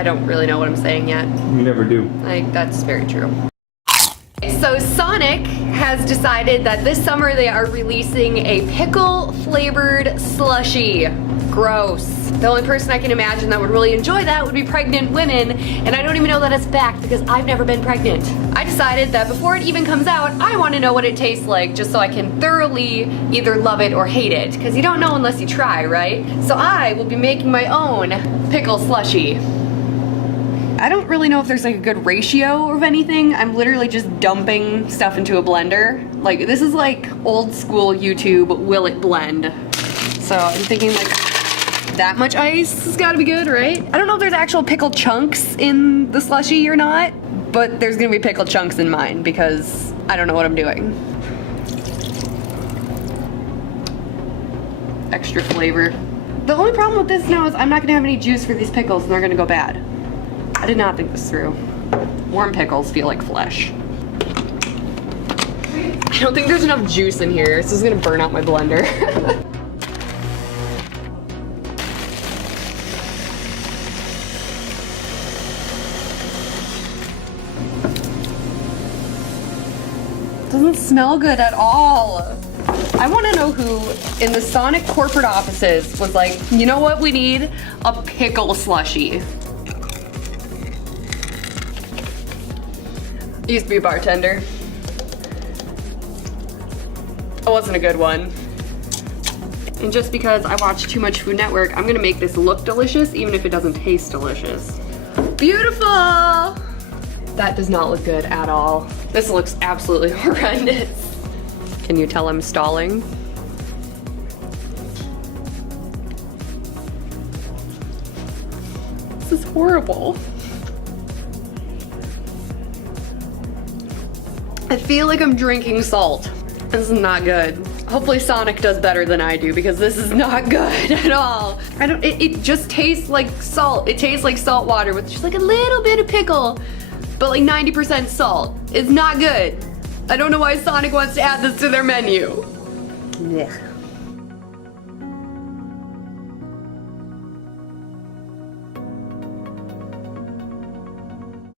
I don't really know what I'm saying yet. You never do. That's very true. So Sonic has decided that this summer they are releasing a pickle flavored slushie. Gross. The only person I can imagine that would really enjoy that would be pregnant women, and I don't even know that it's fact because I've never been pregnant. I decided that before it even comes out, I want to know what it tastes like just so I can thoroughly either love it or hate it, because you don't know unless you try, right? So I will be making my own pickle slushie. I don't really know if there's like a good ratio of anything. I'm literally just dumping stuff into a blender. Like, this is like old school YouTube will it blend. So I'm thinking like that much ice has gotta be good, right? I don't know if there's actual pickle chunks in the slushie or not, but there's gonna be pickle chunks in mine because I don't know what I'm doing. Extra flavor. The only problem with this now is I'm not gonna have any juice for these pickles and they're gonna go bad. I did not think this through. Warm pickles feel like flesh. I don't think there's enough juice in here. This is gonna burn out my blender. Doesn't smell good at all. I want to know who in the Sonic corporate offices was like, you know what we need? A pickle slushie. I used to be a bartender. It wasn't a good one. And just because I watch too much Food Network, I'm gonna make this look delicious even if it doesn't taste delicious. Beautiful! That does not look good at all. This looks absolutely horrendous. Can you tell I'm stalling? This is horrible. I feel like I'm drinking salt. This is not good. Hopefully Sonic does better than I do because this is not good at all. It just tastes like salt. It tastes like salt water with just like a little bit of pickle, but like 90% salt. It's not good. I don't know why Sonic wants to add this to their menu. Blech.